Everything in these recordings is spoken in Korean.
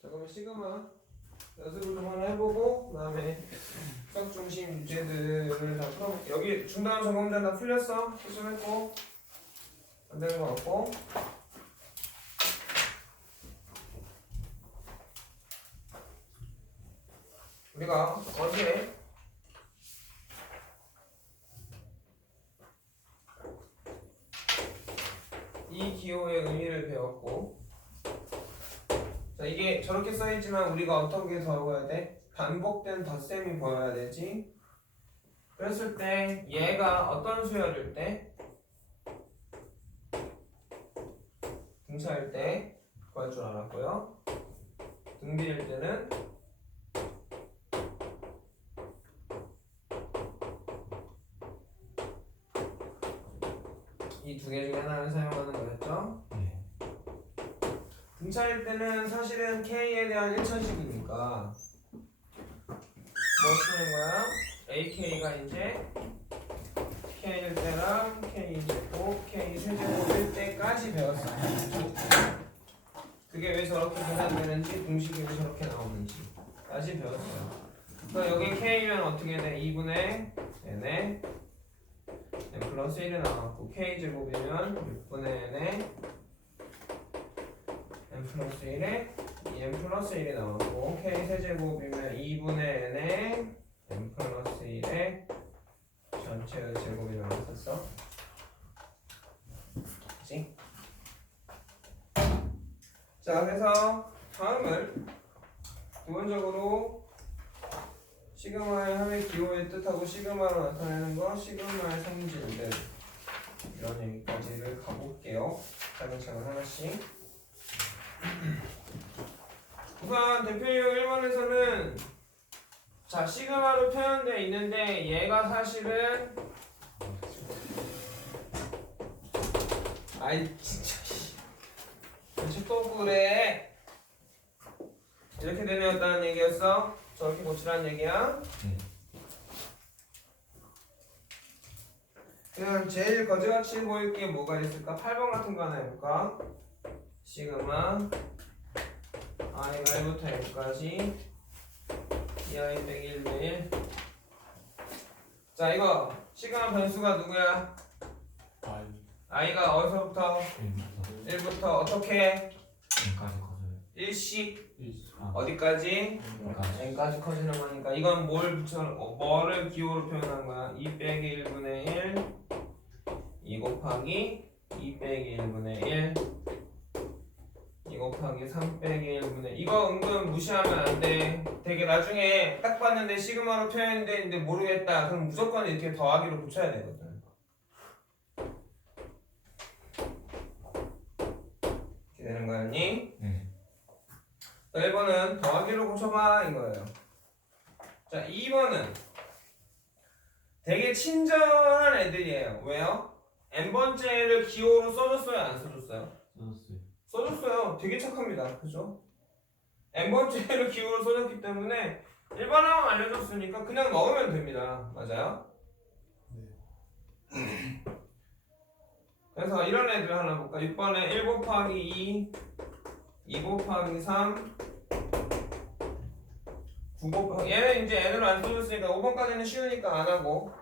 자 그러면 시그마 연습을 좀 하나 해보고 그 다음에 수학 중심 유제들을 다 풀어볼게 여기 중단원 점검전 다 풀렸어? 수술했고 안 되는 거 없고 우리가 어제 이 기호의 의미를 배웠고 저렇게 써있지만 우리가 어떻게 적어야 돼? 반복된 덧셈이 보여야 되지 그랬을 때 얘가 어떤 수열일 때 등차일 때 구할 줄 알았고요 등비일 때는 이 두 개 중에 하나를 네. 등차일 때는 사실은 K에 대한 1차식이니까 뭐 쓰는 거야? AK가 이제 K일 때랑 K 제곱, K 세제곱일 때까지 배웠어요. 그게 왜 저렇게 계산되는지, 공식이 왜 저렇게 나오는지까지 배웠어요. 그럼 여기 K면 어떻게 돼? 2분의 N에 N 플러스 1이 나왔고 K 제곱이면 6분의 N에 n 플러스 1에 2n 플러스 1이 나왔고 k 세제곱이면 2분의 n에 n 플러스 1에 전체의 제곱이 나왔었어? 그치? 자 그래서 다음은 기본적으로 시그마의 함의 기호의 뜻하고 시그마로 나타내는 거 시그마의 성질들 이런 얘기까지를 가볼게요. 차근차근 하나씩 우선 대표유 1번에서는 자 시그마로 표현되어 있는데 얘가 사실은 아이 진짜 씨. 책도 그래 이렇게 되뇌었다는 얘기였어 저렇게 고치라는 얘기야 네. 그냥 제일 거지같이 보일 게 뭐가 있을까 8번 같은 거 하나 해볼까 시그마 i가 1부터 n까지 2i 빼기 1 대 1. 자 이거 시그마 변수가 누구야? 아이. i가 어디서부터? 1부터 1부터 어떻게? n까지 커져요. 일씩 아, 어디까지? n까지. n까지 커지는 거니까 이건 뭘 붙여 어, 뭐를 기호로 표현한 거야? 2 빼기 1분의 1 2 곱하기 2 빼기 1분의 1 2 곱하기 3 빼기 1분의 이거 은근 무시하면 안 돼 되게 나중에 딱 봤는데 시그마로 표현되는데 모르겠다 그럼 무조건 이렇게 더하기로 붙여야 되거든 이렇게 되는 거였니? 네. 자, 1번은 더하기로 고쳐봐 이거예요. 자, 2번은 되게 친절한 애들이에요. 왜요? n번째를 기호로 써줬어요? 안 써줬어요? 써줬어요. 되게 착합니다. 그죠? n번째를 기호로 써줬기 때문에 일반항 알려줬으니까 그냥 넣으면 됩니다. 맞아요? 그래서 이런 애들 하나 볼까? 6번에 1 곱하기 2, 2 곱하기 3, 9 곱하기 얘는 이제 n으로 안 써줬으니까 5번까지는 쉬우니까 안 하고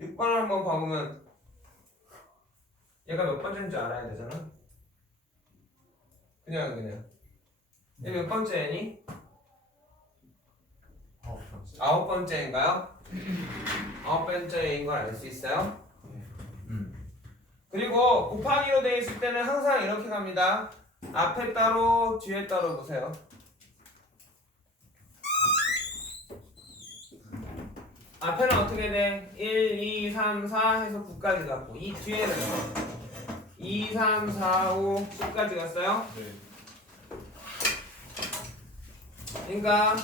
6번을 한번 봐보면 얘가 몇 번째인지 알아야 되잖아. 그냥 그냥 얘몇 번째니? 아홉 번째. 아홉 번째인가요? 아홉 번째인 걸 알 수 있어요? 음. 그리고 곱하기로 돼 있을 때는 항상 이렇게 갑니다. 앞에 따로 뒤에 따로 보세요. 앞에는 어떻게 돼? 1, 2, 3, 4 해서 9까지 갔고 이 뒤에는 2, 3, 4, 5, 10까지 갔어요? 네. 그러니까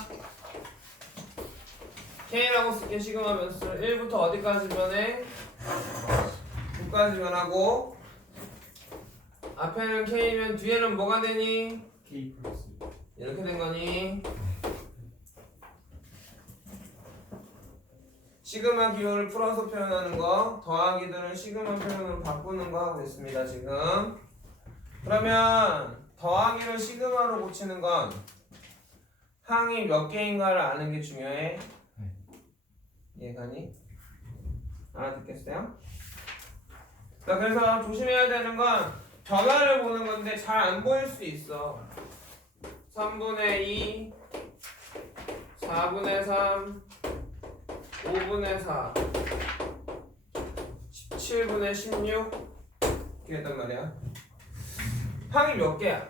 K라고 쓸게 시그마 변수 1부터 어디까지 변해? 9까지 변하고 앞에는 K면 뒤에는 뭐가 되니? K 플러스. 이렇게 된 거니? 시그마 기호를 풀어서 표현하는 거 더하기 들은 시그마 표현으로 바꾸는 거 하고 있습니다 지금 그러면 더하기를 시그마로 고치는 건 항이 몇 개인가를 아는 게 중요해. 네. 이해가니? 알아듣겠어요? 자, 그래서 조심해야 되는 건 변화를 보는 건데 잘 안 보일 수 있어. 3분의 2, 4분의 3, 5분의 4, 17분의 16 이렇게 했단 말이야. 항이 몇 개야?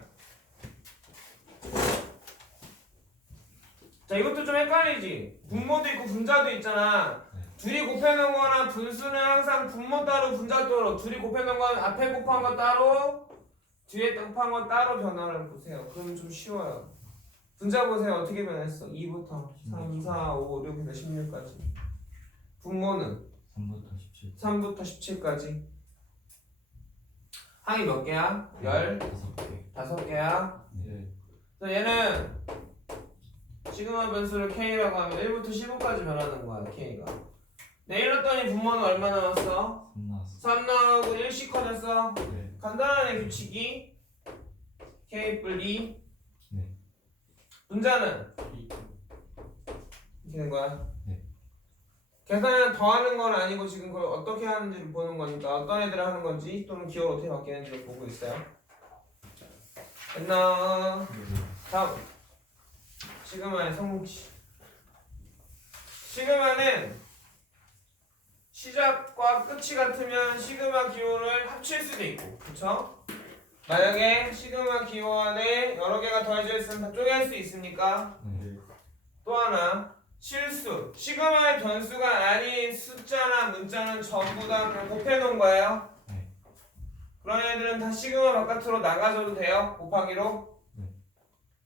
자 이것도 좀 헷갈리지? 분모도 있고 분자도 있잖아. 둘이 곱해놓은 거나 분수는 항상 분모 따로 분자 따로 둘이 곱해놓은 건 앞에 곱한 거 따로 뒤에 곱한 거 따로 변화를 보세요. 그럼 좀 쉬워요. 분자 보세요. 어떻게 변했어? 2부터 3, 4, 5, 6, 16까지. 분모는 3부터 17 3부터 17까지. 항이 몇 개야? 15개 15개야. 네 그래서 얘는 시그마 변수를 K라고 하면 1부터 15까지 변하는 거야, K가. 내 1했더니 분모는 얼마 나왔어? 3 나왔어 3 나오고 1씩 커졌어. 네 간단하네, 규칙이. K 뿔 2. 네. 분자는? 이렇게 된 거야. 네. 계산은 더하는 건 아니고 지금 그걸 어떻게 하는지를 보는 거니까 어떤 애들 하는 건지 또는 기호를 어떻게 바뀌는지를 보고 있어요. 됐나? 다음 시그마의 성공치 시그마는 시작과 끝이 같으면 시그마 기호를 합칠 수도 있고 그쵸? 만약에 시그마 기호 안에 여러 개가 더해져 있으면 다 쪼갤 수 있으니까 네또 하나 실수 시그마의 변수가 아닌 숫자나 문자는 전부 다 그냥 곱해놓은 거예요 네. 그런 애들은 다 시그마 바깥으로 나가줘도 돼요 곱하기로 네.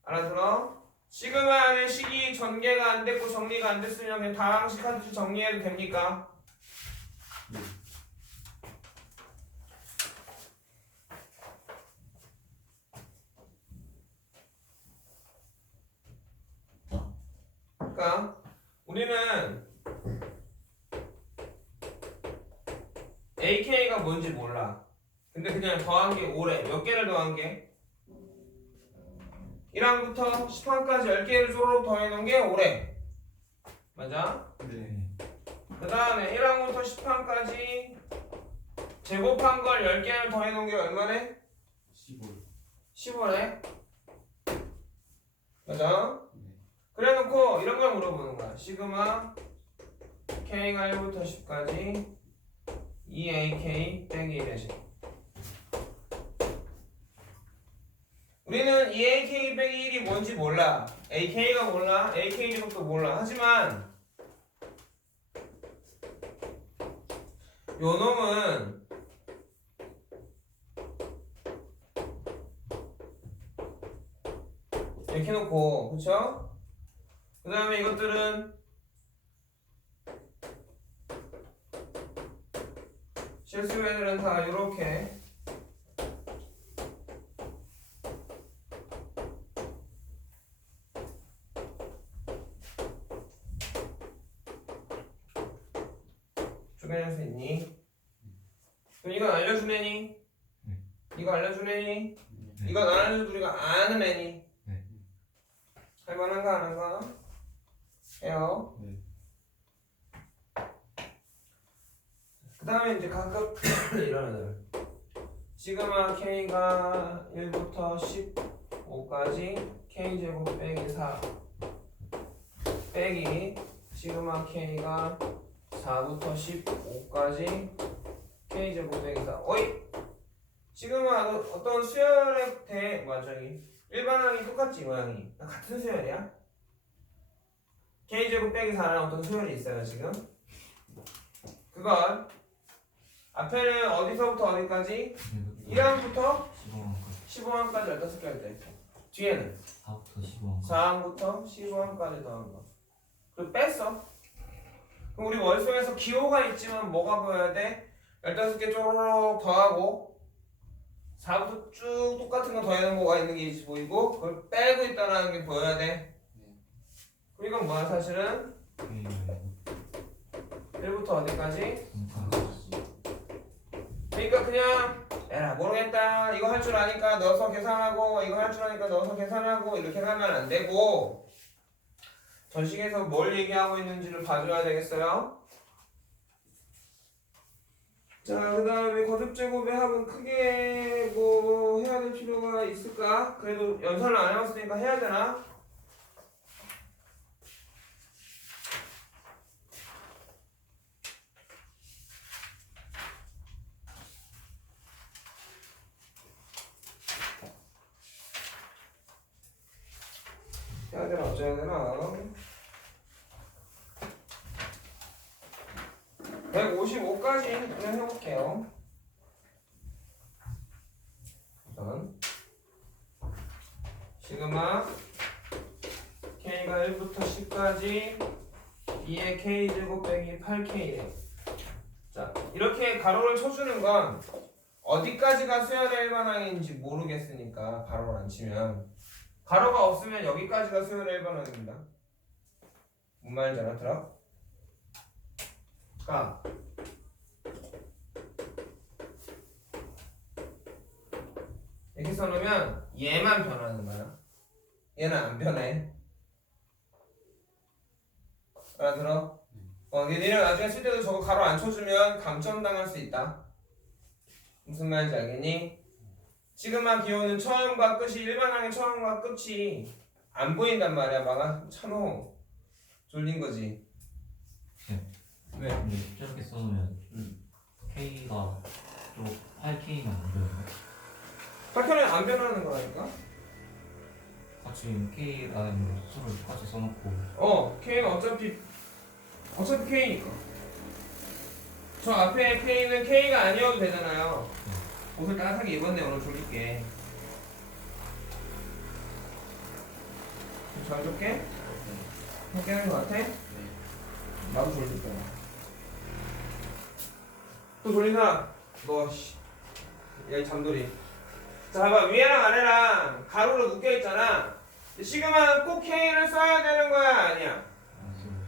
알아들어? 시그마 안에 식이 전개가 안 됐고 정리가 안 됐으면 그냥 다항식 하듯이 정리해도 됩니까? 그러니까 우리는 AK가 뭔지 몰라. 근데 그냥 더한 게 5래. 몇 개를 더한 게? 1항부터 10항까지 10개를 쪼로록 더해 놓은 게 5래. 맞아? 네. 그 다음에 1항부터 10항까지 제곱한 걸 10개를 더해 놓은 게 얼마래? 15 15래. 맞아? 네. 그래놓고 이런 걸 물어보는 거야. 시그마 K가 1부터 10까지 2AK 빼기 1의 우리는 2AK 빼기 1이 뭔지 몰라. AK가 몰라. AK 제곱도 몰라. 하지만 요 놈은 이렇게 놓고 그쵸? 그 다음에 이것들은 실수 애들은 다 이렇게 쪼개낼 수 있니? 그럼 이건 알려준 애니? 네. 이거 알려준 애니? 네. 이건 안 우리가 아는 애니? 네. 할만한가 안 한가? 해요. 네. 그 다음에 이제 각각 이런 애들. 시그마 K가 1부터 15까지 K제곱 빼기 4 빼기 시그마 K가 4부터 15까지 K제곱 빼기 4 어이! 시그마 어떤 수열에 대해 뭐야 저기 일반항이 똑같지 모양이 같은 수열이야? K제곱 빼기 4라는 어떤 수열이 있어요 지금? 그건 앞에는 어디서부터 어디까지? 1항부터 15원까지 15항까지 15개를 돼 뒤에는 4부터 15원 4항부터 15항까지 더한 거. 그리고 뺐어. 그럼 우리 머릿속에서 기호가 있지만 뭐가 보여야 돼? 15개 쪼로록 더하고 4부터 쭉 똑같은 거 더해놓은 거가 있는 게 보이고 그걸 빼고 있다는 게 보여야 돼 그럼 이건 뭐야 사실은? K가 1부터 어디까지? 3까지. 그러니까 그냥 에라 모르겠다. 이거 할 줄 아니까 넣어서 계산하고 이거 할 줄 아니까 넣어서 계산하고 이렇게 하면 안 되고. 전식에서 뭘 얘기하고 있는지를 봐줘야 되겠어요? 자 그 다음에 거듭제곱의 합은 크게 뭐 해야 될 필요가 있을까? 그래도 연산을 안 해봤으니까 해야 되나 되나 어쩌야 되나? 155까지 그냥 해볼게요. 우선 시그마 K가 1부터 10까지 2의 K제곱 빼기 8K예요 자 이렇게 가로를 쳐주는 건 어디까지가 수열의 일반항인지 모르겠으니까 가로를 안 치면 가로가 없으면 여기까지가 수열의 일반항입니다 뭔 말인지 알아들어? 그러니까 이렇게 써놓으면 얘만 변하는 거야 얘는 안 변해 알아들어? 어, 니네 나중에 쓸 때도 저거 가로 안 쳐주면 감점 당할 수 있다 무슨 말인지 알겠니? 시그마 기호는 처음과 끝이 일반항의 처음과 끝이 안 보인단 말이야. 막아 쳐놓 졸린 거지. 왜? 근데 저렇게 써놓으면 음. K가 좀 8K는 안 돼요? 학교는 안 변하는 거라니까? 같이 K라는 수를 똑같이 써놓고. 어 K는 어차피 어차피 K니까. 저 앞에 K는 K가 아니어도 되잖아요 옷을 따뜻하게 입었네 오늘 졸릴게. 잘 줄게? 함께 하는 거 같아? 나도 졸릴 거야 또 졸린 사람 너 씨. 야 이 잠돌이. 자 봐봐. 위에랑 아래랑 가로로 묶여있잖아. 시그마는 꼭 K를 써야 되는 거야 아니야?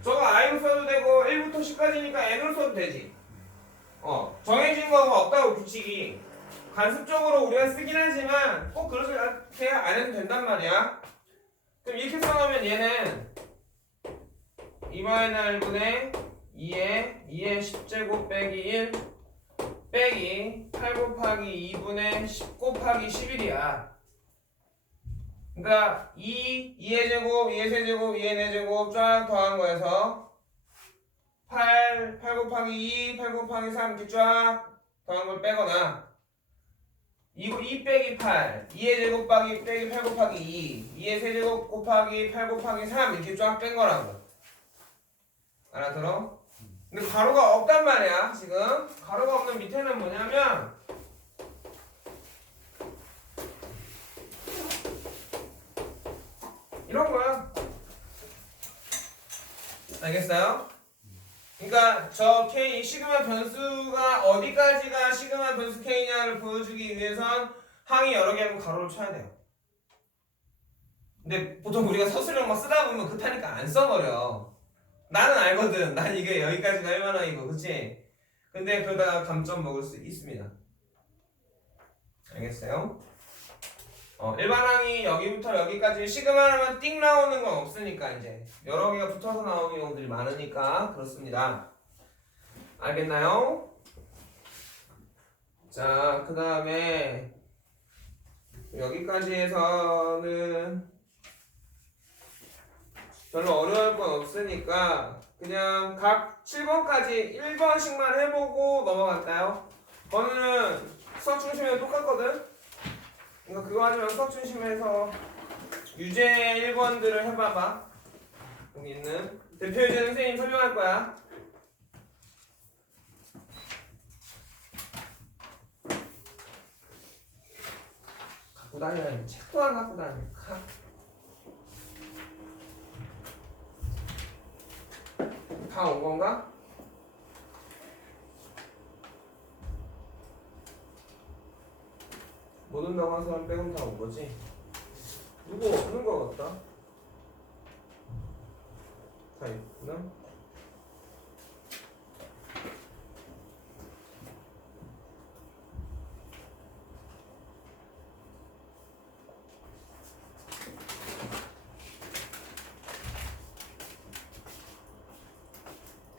저거 I로 써도 되고 1부터 10까지니까 N으로 써도 되지. 어 정해진 거가 없다고 규칙이 간습적으로 우리가 쓰긴 하지만 꼭 그렇게 안 해도 된단 말이야. 그럼 이렇게 써놓으면 얘는 2마이너 1분의 2에 2의 10제곱 빼기 1 빼기 8 곱하기 2분의 10 곱하기 11이야. 그러니까 2, 2의 제곱, 2의 세제곱, 2의 4제곱 쫙 더한 거에서 8, 8 곱하기 2, 8 곱하기 3 이렇게 쫙 더한 걸 빼거나 2, 2 빼기 8, 2의 제곱 빼기, 빼기 8 곱하기 2, 2의 세제곱 곱하기 8 곱하기 3 이렇게 쫙 뺀 거라고 알아들어? 근데 가로가 없단 말이야 지금 가로가 없는 밑에는 뭐냐면 이런 거야 알겠어요? 그러니까 저 K 시그마 변수가 어디까지가 시그마 변수 K냐를 보여주기 위해선 항이 여러 개면 가로를 쳐야 돼요 근데 보통 우리가 서술형 막 쓰다 보면 급하니까 안 써버려 나는 알거든. 난 이게 여기까지가 1만원이고, 그치? 근데 그러다가 감점 먹을 수 있습니다. 알겠어요? 어, 일반항이 여기부터 여기까지 시그마라면 띵 나오는 건 없으니까, 이제. 여러 개가 붙어서 나오는 경우들이 많으니까, 그렇습니다. 알겠나요? 자, 그 다음에, 여기까지 해서는, 별로 어려울 건 없으니까 그냥 각 7번까지 1번씩만 해보고 넘어갈까요? 번호는 수학 중심에 똑같거든? 그러니까 그거 하지만 수학 중심에서 유제 1번들을 해봐봐. 여기 있는 대표 유제 선생님 설명할 거야. 갖고 다니라니 책도 안 갖고 다니 다온 건가? 못 온다고 한 사람 빼곤 다 온 거지? 누구 없는 거 같다? 다 있나?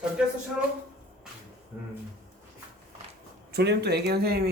잡겠어 샤로? 음. 조님 또 애기 선생님이